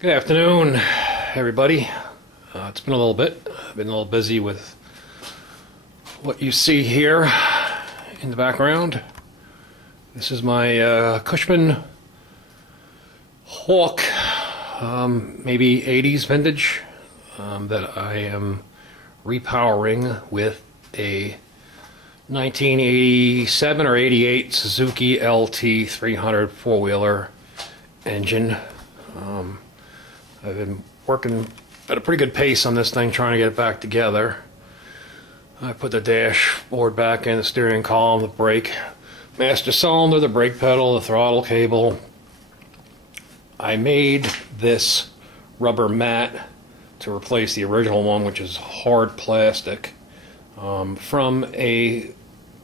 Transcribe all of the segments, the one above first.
Good afternoon, everybody. It's been a little bit. I've been a little busy with what you see here in the background. This is my Cushman Hawk, maybe 80s vintage, that I am repowering with a 1987 or 88 Suzuki LT 300 four-wheeler engine. I've been working at a pretty good pace on this thing, trying to get it back together. I put the dashboard back in, the steering column, the brake, master cylinder, the brake pedal, the throttle cable. I made this rubber mat to replace the original one, which is hard plastic, from a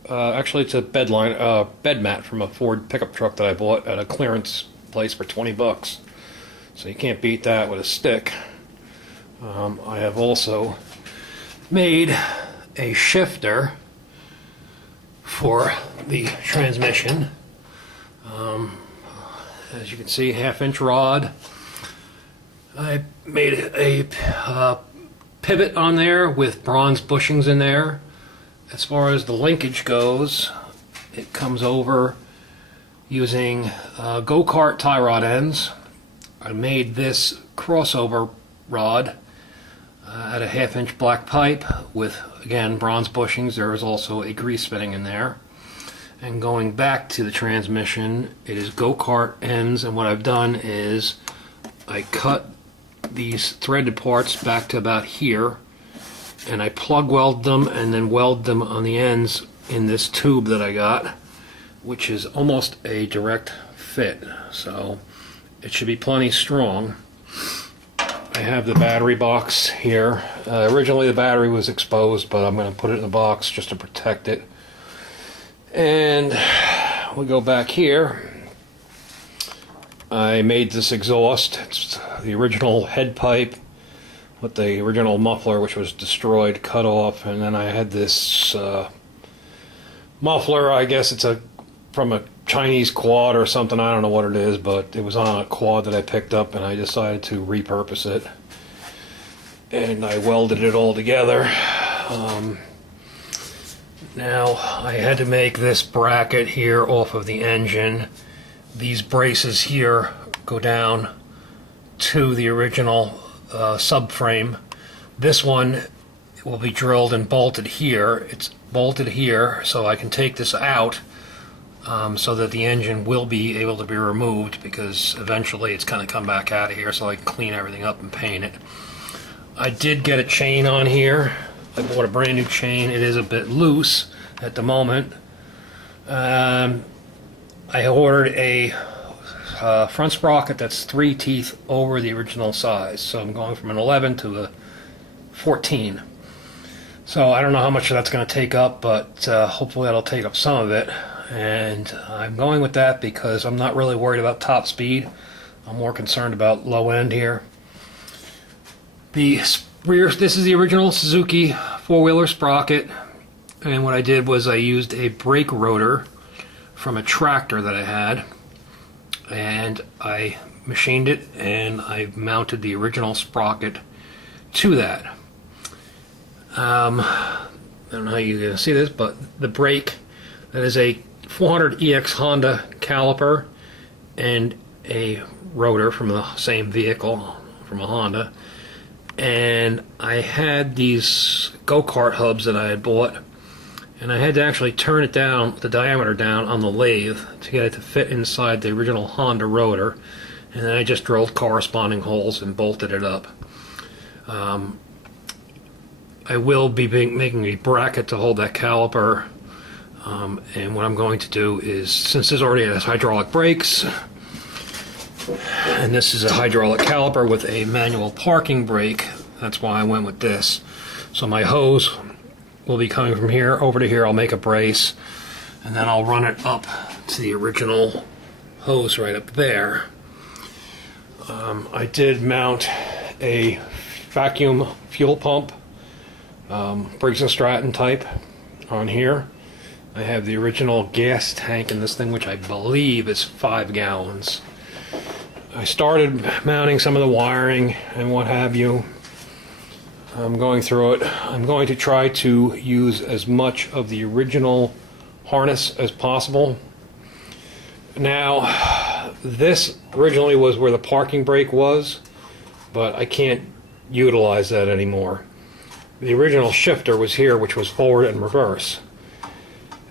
actually it's a bed mat from a Ford pickup truck that I bought at a clearance place for 20 bucks. So you can't beat that with a stick. I have also made a shifter for the transmission. As you can see, 1/2-inch rod. I made a pivot on there with bronze bushings in there. As far as the linkage goes, it comes over using go-kart tie rod ends. I made this crossover rod at a 1/2-inch black pipe with, again, bronze bushings. There is also a grease fitting in there. And going back to the transmission, it is go-kart ends, and what I've done is I cut these threaded parts back to about here, and I plug weld them and then weld them on the ends in this tube that I got, which is almost a direct fit. So it should be plenty strong. I have the battery box here. Originally the battery was exposed, but I'm going to put it in the box just to protect it. And we go back here. I made this exhaust. It's the original head pipe with the original muffler, which was destroyed, cut off, and then I had this muffler. I guess it's from a Chinese quad or something. I don't know what it is, but it was on a quad that I picked up, and I decided to repurpose it, and I welded it all together. Now I had to make this bracket here off of the engine. These braces here go down to the original subframe. This one will be drilled and bolted here. It's bolted here, so I can take this out so that the engine will be able to be removed, because eventually it's going to come back out of here, so I can clean everything up and paint it. I did get a chain on here. I bought a brand new chain. It is a bit loose at the moment. I ordered a front sprocket that's 3 teeth over the original size, so I'm going from an 11 to a 14. So I don't know how much that's going to take up, but hopefully that'll take up some of it. And I'm going with that because I'm not really worried about top speed. I'm more concerned about low end here. The rear, this is the original Suzuki four-wheeler sprocket, and what I did was I used a brake rotor from a tractor that I had, and I machined it, and I mounted the original sprocket to that. I don't know how you're going to see this, but the brake, that is a 400 EX Honda caliper and a rotor from the same vehicle, from a Honda. And I had these go-kart hubs that I had bought, and I had to actually turn it down, the diameter down on the lathe to get it to fit inside the original Honda rotor, and then I just drilled corresponding holes and bolted it up. I will be making a bracket to hold that caliper, and what I'm going to do is, since this already has hydraulic brakes, and this is a hydraulic caliper with a manual parking brake, that's why I went with this. So my hose will be coming from here over to here. I'll make a brace, and then I'll run it up to the original hose right up there. I did mount a vacuum fuel pump, Briggs & Stratton type, on here. I have the original gas tank in this thing, which I believe is 5 gallons. I started mounting some of the wiring and what have you. I'm going through it. I'm going to try to use as much of the original harness as possible. Now, this originally was where the parking brake was, but I can't utilize that anymore. The original shifter was here, which was forward and reverse.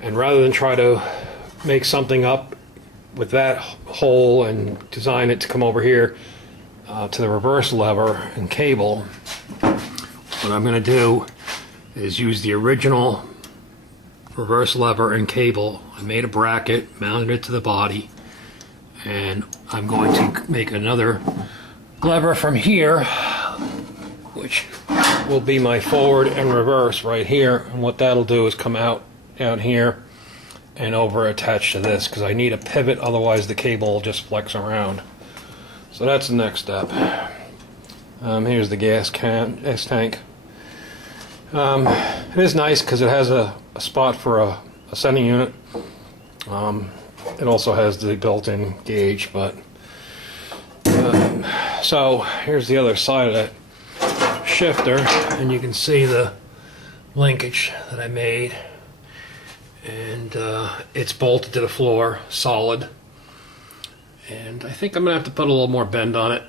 And rather than try to make something up with that hole and design it to come over here to the reverse lever and cable, what I'm going to do is use the original reverse lever and cable. I made a bracket, mounted it to the body, and I'm going to make another lever from here, which will be my forward and reverse right here. And what that'll do is come out down here and over attached to this, because I need a pivot, otherwise the cable will just flex around. So that's the next step. Here's the gas tank. It is nice because it has a spot for a sending unit. It also has the built-in gauge, but so here's the other side of that shifter, and you can see the linkage that I made, and it's bolted to the floor solid, and I think I'm gonna have to put a little more bend on it.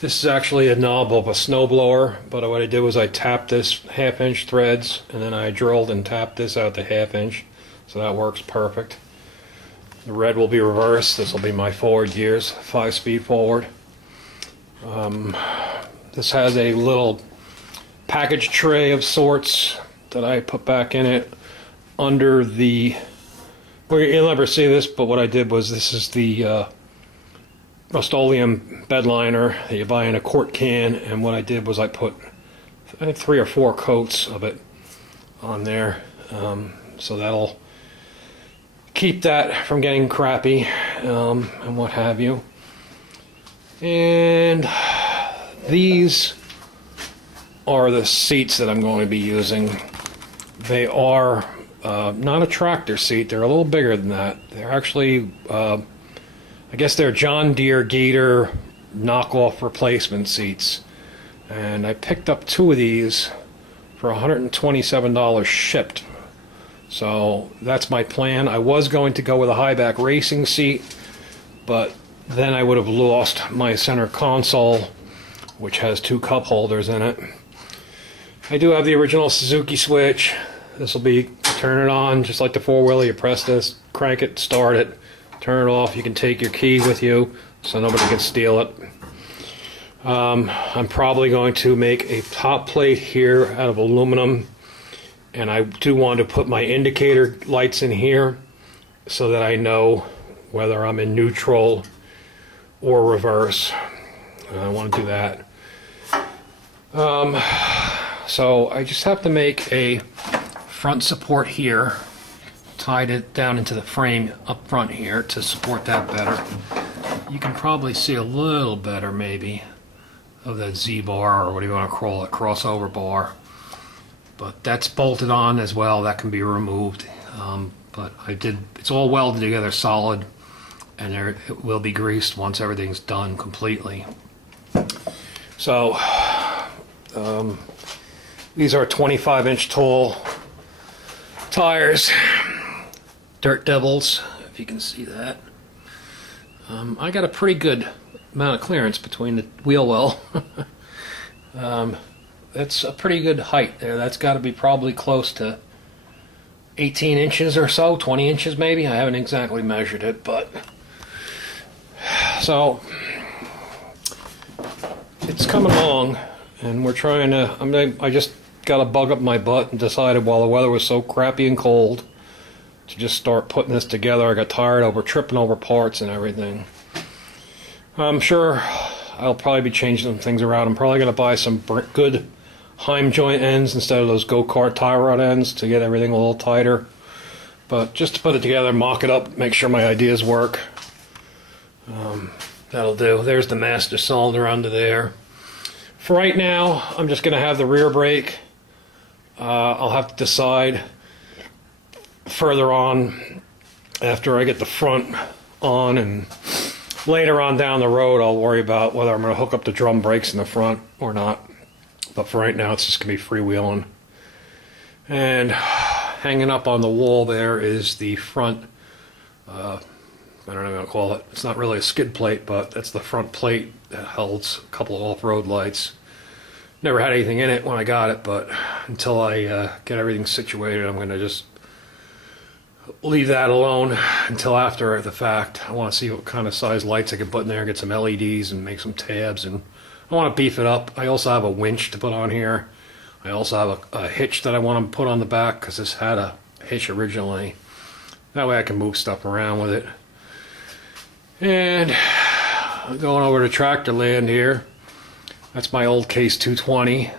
This is actually a knob of a snowblower, but what I did was I tapped this 1/2-inch threads, and then I drilled and tapped this out to 1/2-inch, so that works perfect. The red will be reversed. This will be my forward gears, 5-speed forward. This has a little package tray of sorts that I put back in it under the, well, you'll never see this, but what I did was, this is the Rust-Oleum bed liner that you buy in a quart can, and what I did was I put, I think, 3 or 4 coats of it on there, so that'll keep that from getting crappy and what have you. And these are the seats that I'm going to be using. They are not a tractor seat, they're a little bigger than that. They're actually I guess they're John Deere Gator knockoff replacement seats, and I picked up 2 of these for $127 shipped. So that's my plan. I was going to go with a high back racing seat, but then I would have lost my center console, which has 2 cup holders in it. I do have the original Suzuki switch. This will be, turn it on just like the 4-wheeler. You press this, crank it, start it. Turn it off. You can take your key with you so nobody can steal it. I'm probably going to make a top plate here out of aluminum, and I do want to put my indicator lights in here so that I know whether I'm in neutral or reverse. I want to do that. So I just have to make a front support here, tied it down into the frame up front here to support that better. You can probably see a little better maybe of that Z-bar, or what do you want to call it, crossover bar. But that's bolted on as well, that can be removed. But it's all welded together solid, and it will be greased once everything's done completely. So these are 25-inch tall tires. Dirt Devils, if you can see that. I got a pretty good amount of clearance between the wheel well. That's a pretty good height there. That's got to be probably close to 18 inches or so, 20 inches maybe. I haven't exactly measured it, but so it's coming along, and we're trying to. I just got a bug up my butt and decided, while the weather was so crappy and cold, to just start putting this together. I got tired over tripping over parts and everything. I'm sure I'll probably be changing some things around. I'm probably going to buy some good Heim joint ends instead of those go-kart tie rod ends to get everything a little tighter. But just to put it together, mock it up, make sure my ideas work. That'll do. There's the master cylinder under there. For right now, I'm just going to have the rear brake. I'll have to decide further on, after I get the front on and Later on down the road, I'll worry about whether I'm going to hook up the drum brakes in the front or not. But for right now, it's just going to be freewheeling. And hanging up on the wall there is the front, I don't know what to call it. It's not really a skid plate, but that's the front plate that holds a couple of off-road lights. Never had anything in it when I got it, but until I get everything situated, I'm going to just leave that alone until after the fact. I want to see what kind of size lights I can put in there, get some LEDs and make some tabs, and I want to beef it up. I also have a winch to put on here. I also have a hitch that I want to put on the back because this had a hitch originally. That way I can move stuff around with it. And going over to tractor land here. That's my old Case 220.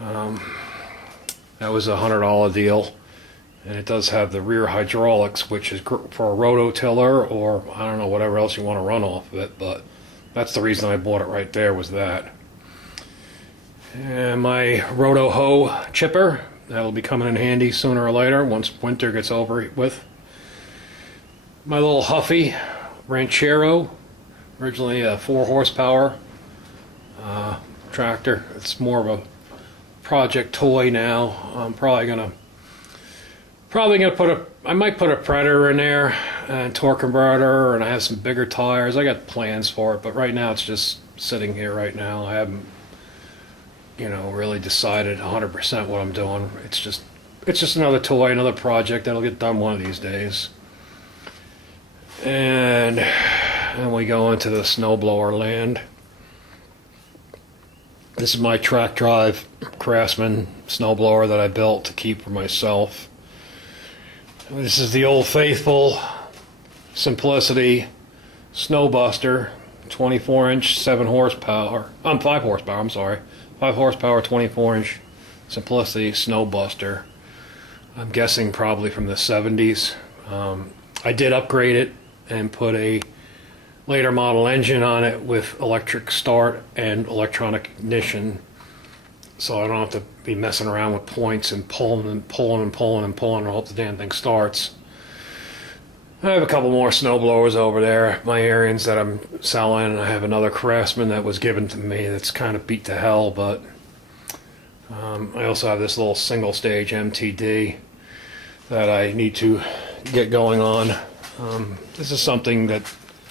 That was a $100 deal. And it does have the rear hydraulics, which is for a rototiller or I don't know, whatever else you want to run off of it. But that's the reason I bought it right there, was that. And my roto hoe chipper, that'll be coming in handy sooner or later once winter gets over with. My little Huffy Ranchero, originally a 4 horsepower tractor. It's more of a project toy now. I'm probably gonna put I might put a Predator in there and torque converter, and I have some bigger tires. I got plans for it, but right now it's just sitting here right now. I haven't, really decided 100% what I'm doing. It's just another toy, another project that'll get done one of these days. And then we go into the snowblower land. This is my track drive Craftsman snowblower that I built to keep for myself. This is the old faithful Simplicity Snowbuster, 24-inch, 7 horsepower. 5 horsepower. I'm sorry, 5 horsepower, 24-inch Simplicity Snowbuster. I'm guessing probably from the 70s. I did upgrade it and put a later model engine on it with electric start and electronic ignition, so I don't have to be messing around with points and pulling and hope the damn thing starts. I have a couple more snowblowers over there, my Arians that I'm selling, and I have another Craftsman that was given to me that's kind of beat to hell, but I also have this little single stage MTD that I need to get going on. This is something that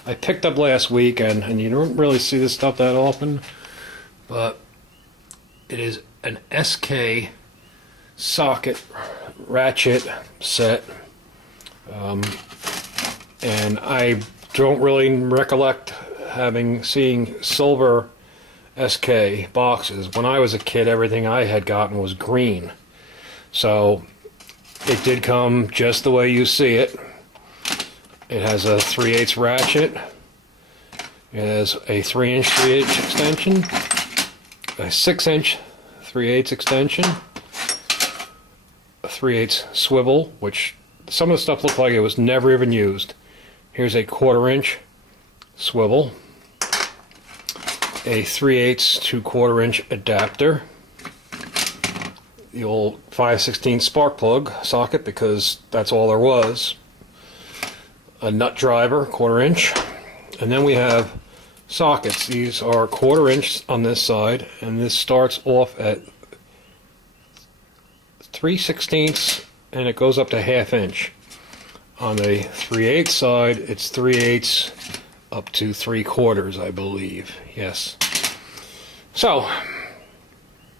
I picked up last week, and you don't really see this stuff that often, but it is an SK Socket Ratchet Set, and I don't really recollect seeing silver SK boxes. When I was a kid, everything I had gotten was green, so it did come just the way you see it. It has a 3/8 ratchet. It has a 3-inch 3/8 extension, a 6-inch 3/8 extension, a 3/8 swivel, which some of the stuff looked like it was never even used. Here's a 1/4-inch swivel, a 3/8 to 1/4-inch adapter, the old 5/16 spark plug socket, because that's all there was, a nut driver, 1/4-inch, and then we have sockets. These are 1/4-inch on this side, and this starts off at 3/16 and it goes up to 1/2 inch. On the 3/8 side, it's 3/8 up to 3/4, I believe. Yes. So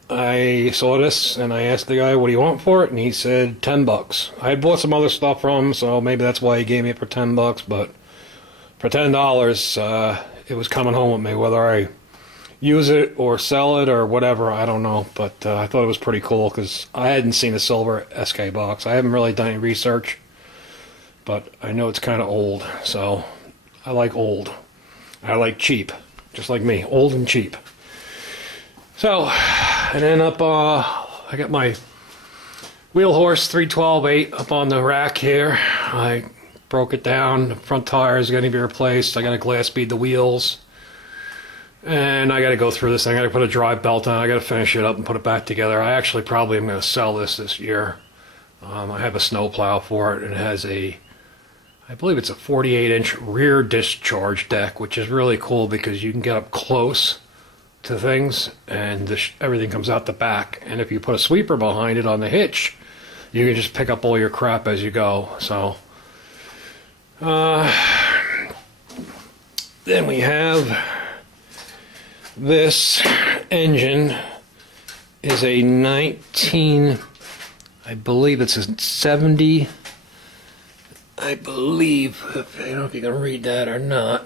I saw this and I asked the guy, what do you want for it? And he said $10. I had bought some other stuff from him, so maybe that's why he gave me it for $10, but for $10, it was coming home with me. Whether I use it or sell it or whatever, I don't know, but I thought it was pretty cool because I hadn't seen a silver SK box. I haven't really done any research, but I know it's kind of old, so I like old. I like cheap, just like me, old and cheap. So, and then up, I got my Wheel Horse 312/8 up on the rack here. I broke it down. The front tire is going to be replaced. I got to glass bead the wheels. And I got to go through this thing. I got to put a drive belt on. I got to finish it up and put it back together. I actually probably am going to sell this year. I have a snow plow for it, and it has a I believe it's a 48-inch rear discharge deck, which is really cool because you can get up close to things and everything comes out the back. And if you put a sweeper behind it on the hitch, you can just pick up all your crap as you go. So then we have this engine is a 19, I believe it's a 70, I believe, I don't know if you can read that or not,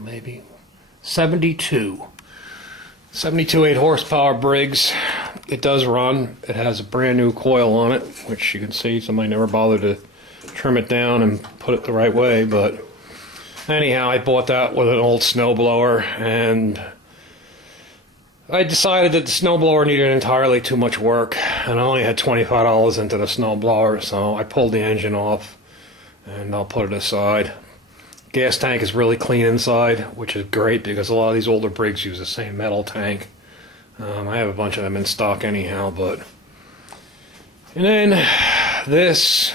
maybe 72 8 horsepower Briggs. It does run. It has a brand new coil on it, which you can see somebody never bothered to trim it down and put it the right way. But anyhow, I bought that with an old snowblower, and I decided that the snowblower needed entirely too much work, and I only had $25 into the snowblower, so I pulled the engine off and I'll put it aside. Gas tank is really clean inside, which is great because a lot of these older Briggs use the same metal tank. I have a bunch of them in stock anyhow, but... And then this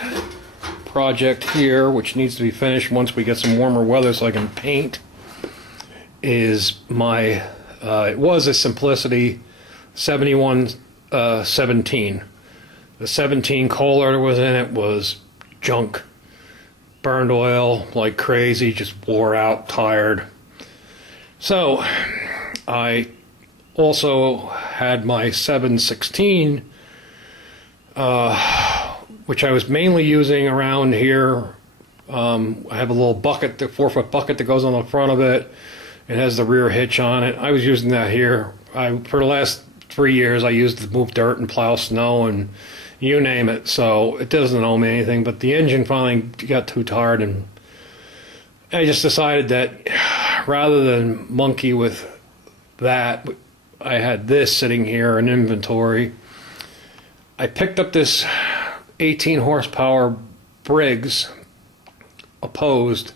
project here, which needs to be finished once we get some warmer weather so I can paint, is my... it was a Simplicity 7117. The 17 Kohler that was in it was junk. Burned oil like crazy, just wore out, tired. So I also had my 716, which I was mainly using around here. I have a little bucket, the 4-foot bucket that goes on the front of it. It has the rear hitch on it. I was using that here. For the last 3 years, I used it to move dirt and plow snow and you name it, so it doesn't owe me anything. But the engine finally got too tired, and I just decided that rather than monkey with that, I had this sitting here in inventory. I picked up this 18 horsepower Briggs opposed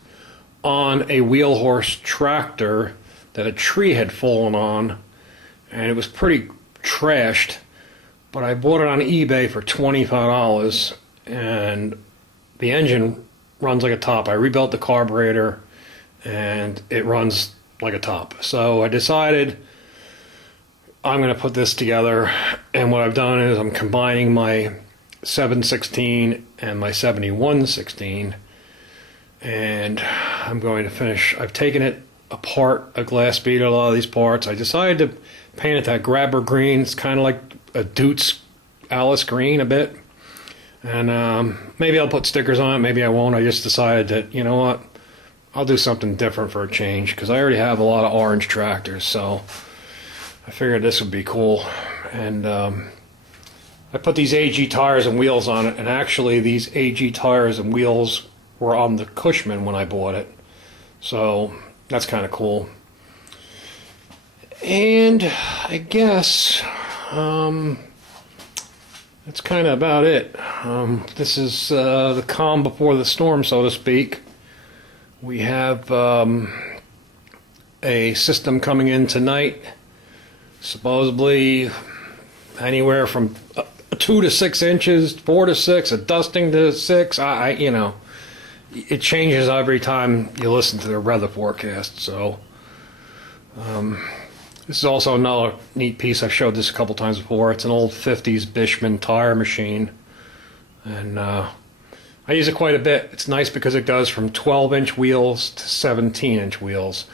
on a wheel horse tractor that a tree had fallen on, and it was pretty trashed. But I bought it on eBay for $25, and the engine runs like a top. I rebuilt the carburetor, and it runs like a top. So I decided I'm going to put this together, and what I've done is I'm combining my 716 and my 7116, and I'm going to finish. I've taken it apart, a glass bead, a lot of these parts. I decided to paint it that grabber green. It's kind of like a Dutz Alice green a bit, and maybe I'll put stickers on it, maybe I won't. I just decided that, you know what, I'll do something different for a change, because I already have a lot of orange tractors, so I figured this would be cool. And I put these AG tires and wheels on it, and actually these AG tires and wheels were on the Cushman when I bought it, so that's kind of cool. And I guess that's kind of about it. This is the calm before the storm, so to speak. We have a system coming in tonight, supposedly anywhere from 2 to 6 inches, 4 to 6, a dusting to 6. You know, it changes every time you listen to the weather forecast. So this is also another neat piece. I've showed this a couple times before. It's an old 50s Fishman tire machine, and I use it quite a bit. It's nice because it goes from 12-inch wheels to 17-inch wheels,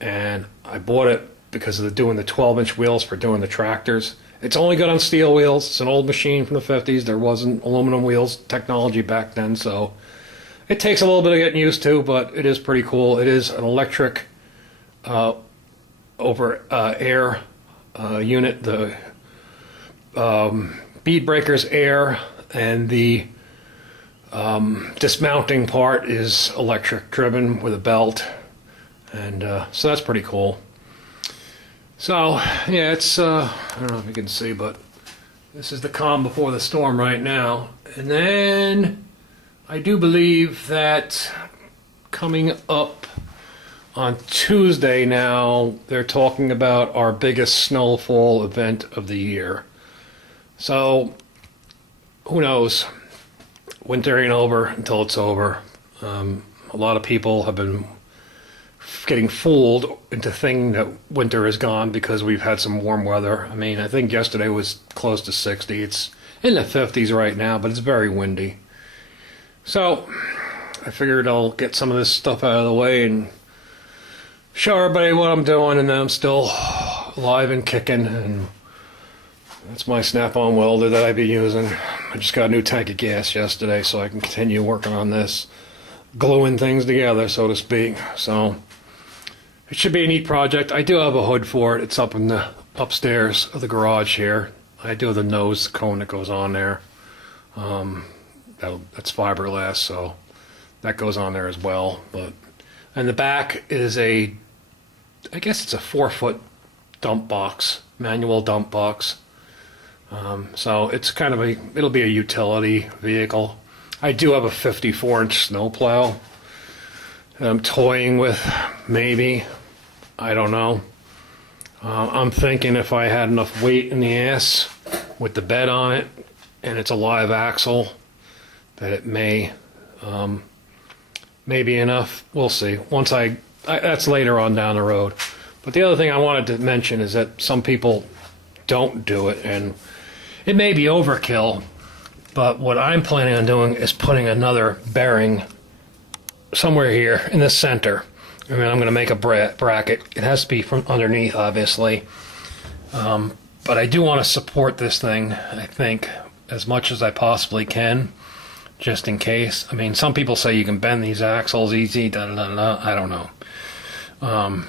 and I bought it because of doing the 12-inch wheels for doing the tractors. It's only good on steel wheels. It's an old machine from the 50s. There wasn't aluminum wheels technology back then, so it takes a little bit of getting used to, but it is pretty cool. It is an electric over air unit. The bead breaker's air, and the dismounting part is electric driven with a belt, and so that's pretty cool. So yeah, it's I don't know if you can see, but this is the calm before the storm right now. And then I do believe that coming up on Tuesday now, they're talking about our biggest snowfall event of the year. So who knows? Winter ain't over until it's over. A lot of people have been getting fooled into thinking that winter is gone because we've had some warm weather. I mean, I think yesterday was close to 60. It's in the 50s right now, but it's very windy. So I figured I'll get some of this stuff out of the way and show everybody what I'm doing, and I'm still alive and kicking, and that's my snap-on welder that I've been using. I just got a new tank of gas yesterday, so I can continue working on this, gluing things together, so to speak. So it should be a neat project. I do have a hood for it. It's up in the upstairs of the garage here. I do have the nose cone that goes on there. That's fiberglass, so that goes on there as well. And the back is I guess it's a 4-foot dump box, manual dump box. So it's kind of it'll be a utility vehicle. I do have a 54-inch snowplow that I'm toying with, maybe. I don't know. I'm thinking if I had enough weight in the ass with the bed on it, and it's a live axle, that it may be enough. We'll see. Once that's later on down the road. But the other thing I wanted to mention is that some people don't do it, and it may be overkill, but what I'm planning on doing is putting another bearing somewhere here in the center. I mean, I'm going to make a bracket. It has to be from underneath, obviously. But I do want to support this thing, I think, as much as I possibly can, just in case. I mean, some people say you can bend these axles easy, da-da-da-da. I don't know.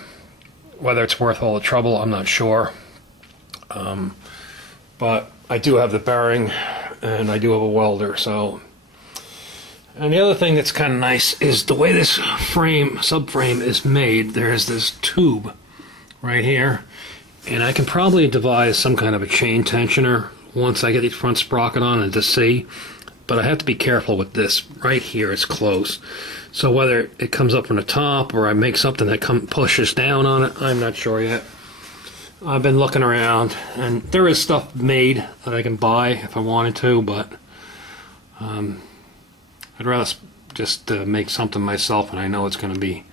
Whether it's worth all the trouble, I'm not sure. But I do have the bearing, and I do have a welder, so. And the other thing that's kind of nice is the way this subframe is made. There's this tube right here, and I can probably devise some kind of a chain tensioner once I get the front sprocket on and to see. But I have to be careful with this. Right here it's close. So whether it comes up from the top or I make something that pushes down on it, I'm not sure yet. I've been looking around, and there is stuff made that I can buy if I wanted to, but I'd rather just make something myself, and I know it's going to be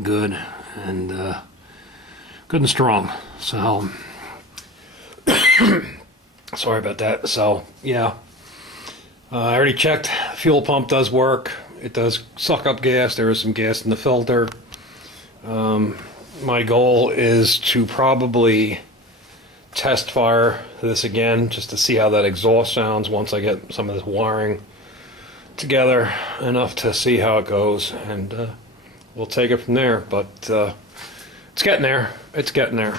good and strong. So sorry about that. So yeah, I already checked. Fuel pump does work. It does suck up gas. There is some gas in the filter. My goal is to probably test fire this again just to see how that exhaust sounds once I get some of this wiring together enough to see how it goes, and we'll take it from there. But it's getting there. It's getting there.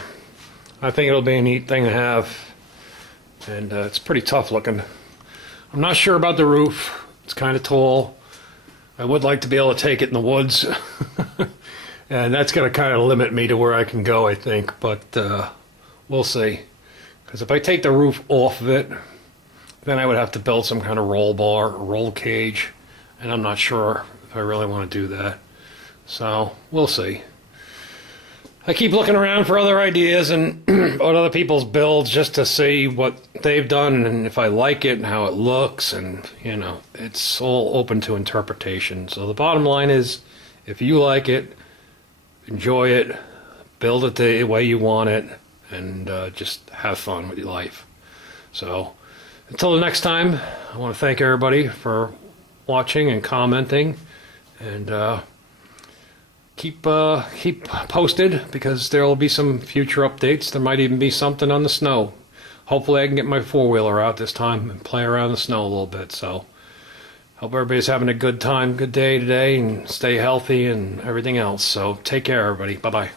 I think it'll be a neat thing to have, and it's pretty tough looking. I'm not sure about the roof. It's kind of tall. I would like to be able to take it in the woods. And that's going to kind of limit me to where I can go, I think. But we'll see. Because if I take the roof off of it, then I would have to build some kind of roll bar or roll cage. And I'm not sure if I really want to do that. So we'll see. I keep looking around for other ideas and on other people's builds just to see what they've done and if I like it and how it looks. And, you know, it's all open to interpretation. So the bottom line is, if you like it, enjoy it, build it the way you want it, and just have fun with your life. So until the next time, I want to thank everybody for watching and commenting, and keep posted, because there will be some future updates. There might even be something on the snow. Hopefully I can get my four-wheeler out this time and play around in the snow a little bit. So hope everybody's having a good time, good day today, and stay healthy and everything else. So take care, everybody. Bye-bye.